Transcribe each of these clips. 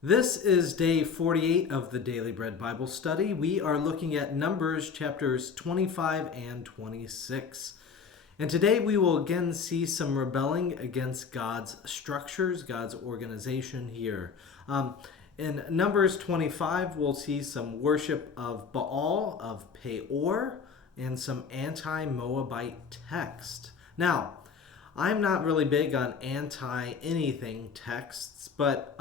This is day 48 of the Daily Bread Bible Study. We are looking at Numbers chapters 25 and 26. And today we will again see some rebelling against God's structures, God's organization here. In Numbers 25, we'll see some worship of Baal, of Peor, and some anti-Moabite text. Now, I'm not really big on anti-anything texts, but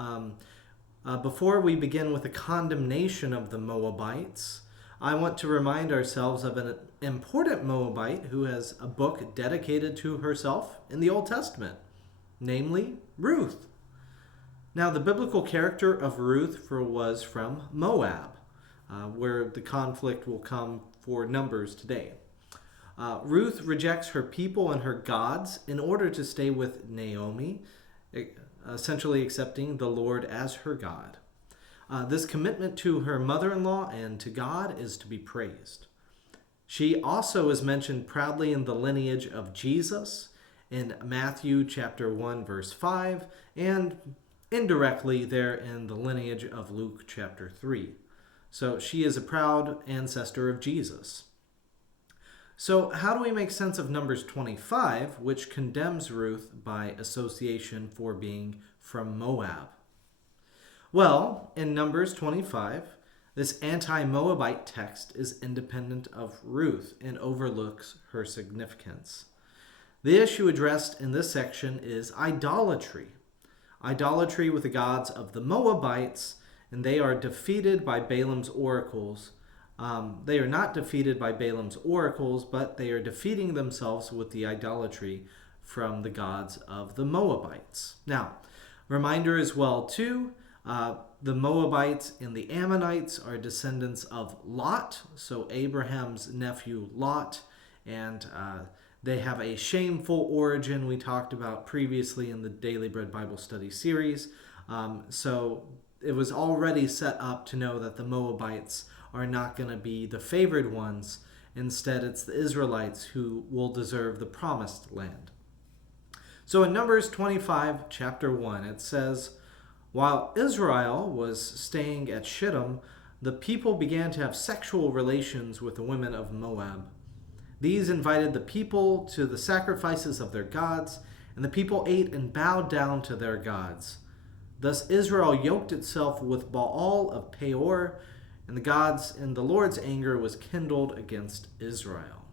before we begin with a condemnation of the Moabites, I want to remind ourselves of an important Moabite who has a book dedicated to herself in the Old Testament, namely Ruth. Now, the biblical character of Ruth was from Moab, where the conflict will come for Numbers today. Ruth rejects her people and her gods in order to stay with Naomi, essentially accepting the Lord as her God. This commitment to her mother-in-law and to God is to be praised. She also is mentioned proudly in the lineage of Jesus in Matthew chapter 1, verse 5, and indirectly there in the lineage of Luke chapter 3. So she is a proud ancestor of Jesus. So how do we make sense of Numbers 25, which condemns Ruth by association for being from Moab? Well, in Numbers 25, this anti-Moabite text is independent of Ruth and overlooks her significance. The issue addressed in this section is idolatry. Idolatry with the gods of the Moabites, and they are defeated by Balaam's oracles. They are not defeated by Balaam's oracles, but they are defeating themselves with the idolatry from the gods of the Moabites. Now, reminder as well, too, the Moabites and the Ammonites are descendants of Lot, so Abraham's nephew Lot, and they have a shameful origin we talked about previously in the Daily Bread Bible Study series. So it was already set up to know that the Moabites are not going to be the favored ones. Instead, it's the Israelites who will deserve the promised land. So in Numbers 25, chapter 1, it says, "While Israel was staying at Shittim, the people began to have sexual relations with the women of Moab. These invited the people to the sacrifices of their gods, and the people ate and bowed down to their gods. Thus Israel yoked itself with Baal of Peor, and the Lord's anger was kindled against Israel."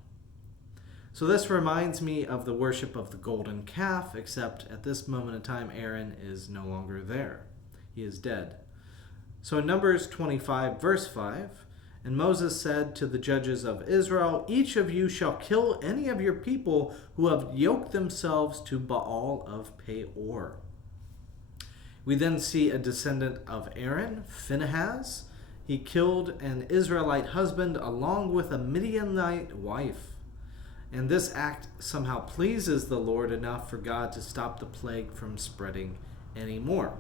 So this reminds me of the worship of the golden calf, except at this moment in time, Aaron is no longer there. He is dead. So in Numbers 25, verse 5, "And Moses said to the judges of Israel, 'Each of you shall kill any of your people who have yoked themselves to Baal of Peor.'" We then see a descendant of Aaron, Phinehas. He killed an Israelite husband along with a Midianite wife. And this act somehow pleases the Lord enough for God to stop the plague from spreading anymore.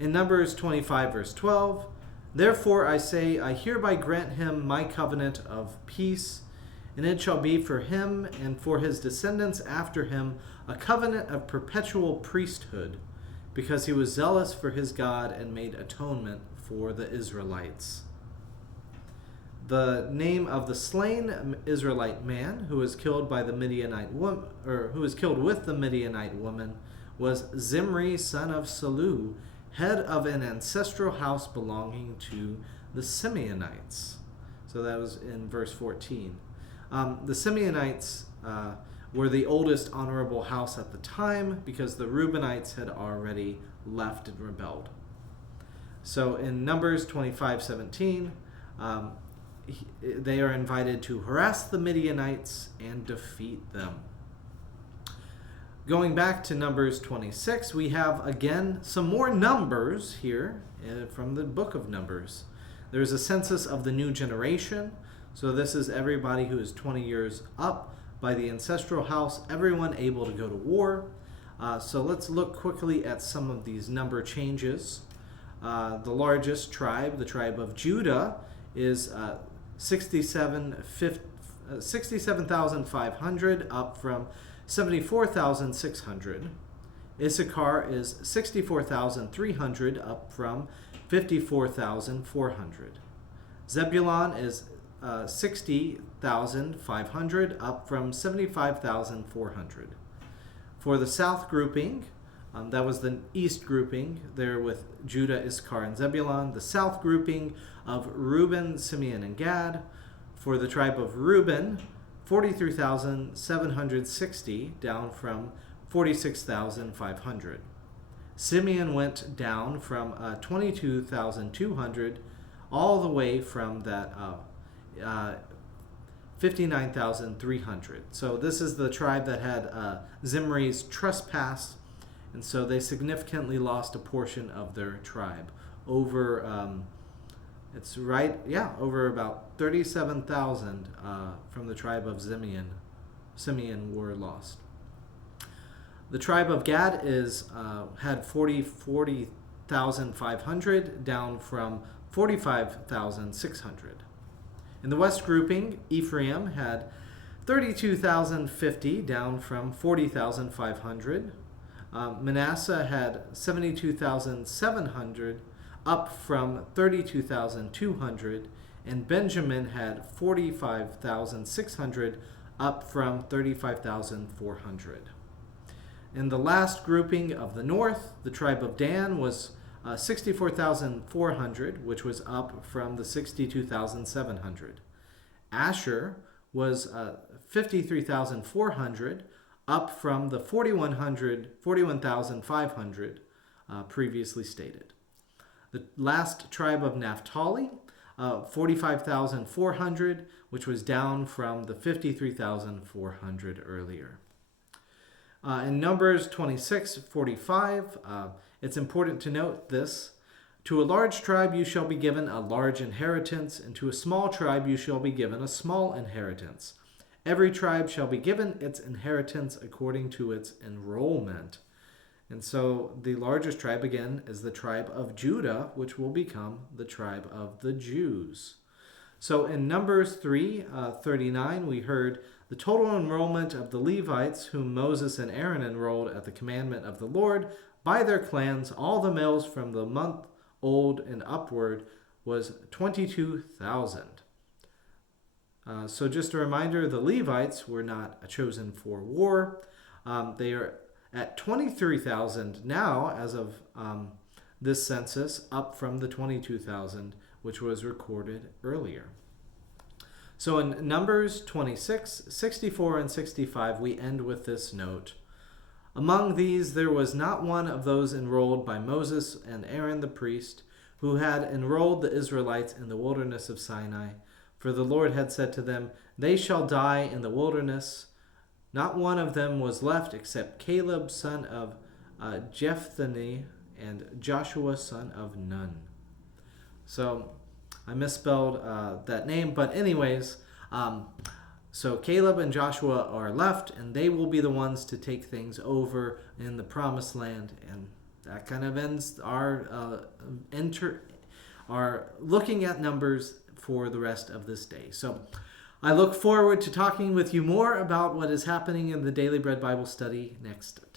In Numbers 25, verse 12, "Therefore I say, I hereby grant him my covenant of peace, and it shall be for him and for his descendants after him a covenant of perpetual priesthood, because he was zealous for his God and made atonement for the Israelites." The name of the slain Israelite man who was killed by the Midianite woman, or who was killed with the Midianite woman, was Zimri, son of Salu, head of an ancestral house belonging to the Simeonites. So that was in verse 14. The Simeonites were the oldest honorable house at the time because the Reubenites had already left and rebelled. So in Numbers 25:17, they are invited to harass the Midianites and defeat them. Going back to Numbers 26, we have again some more numbers here from the book of Numbers. There's a census of the new generation. So this is everybody who is 20 years up by the ancestral house, everyone able to go to war. So let's look quickly at some of these number changes. The largest tribe, the tribe of Judah, is 67,500, up from 74,600. Issachar is 64,300, up from 54,400. Zebulon is 60,500, up from 75,400. For the south grouping, that was the east grouping there with Judah, Issachar, and Zebulon. The south grouping of Reuben, Simeon, and Gad. For the tribe of Reuben, 43,760, down from 46,500. Simeon went down from 22,200 all the way from that 59,300. So this is the tribe that had Zimri's trespass, and so they significantly lost a portion of their tribe. Over over about 37,000 from the tribe of Simeon were lost. The tribe of Gad had 40,500, down from 45,600. In the west grouping, Ephraim had 32,050, down from 40,500. Manasseh had 72,700, up from 32,200. And Benjamin had 45,600, up from 35,400. In the last grouping of the north, the tribe of Dan was 64,400, which was up from the 62,700. Asher was 53,400, up from the 41,500 previously stated. The last tribe of Naphtali, 45,400, which was down from the 53,400 earlier. In Numbers 26:45, it's important to note this. To a large tribe you shall be given a large inheritance, and to a small tribe you shall be given a small inheritance. Every tribe shall be given its inheritance according to its enrollment. And so the largest tribe, again, is the tribe of Judah, which will become the tribe of the Jews. So in Numbers 3:39, we heard the total enrollment of the Levites, whom Moses and Aaron enrolled at the commandment of the Lord, by their clans, all the males from the month old and upward, was 22,000. So just a reminder, the Levites were not chosen for war. They are at 23,000 now as of this census, up from the 22,000 which was recorded earlier. So in Numbers 26, 64, and 65, we end with this note. Among these there was not one of those enrolled by Moses and Aaron the priest, who had enrolled the Israelites in the wilderness of Sinai. For the Lord had said to them, they shall die in the wilderness. Not one of them was left except Caleb, son of Jephunneh, and Joshua, son of Nun. So I misspelled that name, but anyways, so Caleb and Joshua are left, and they will be the ones to take things over in the promised land. And that kind of ends our looking at Numbers for the rest of this day. So I look forward to talking with you more about what is happening in the Daily Bread Bible Study next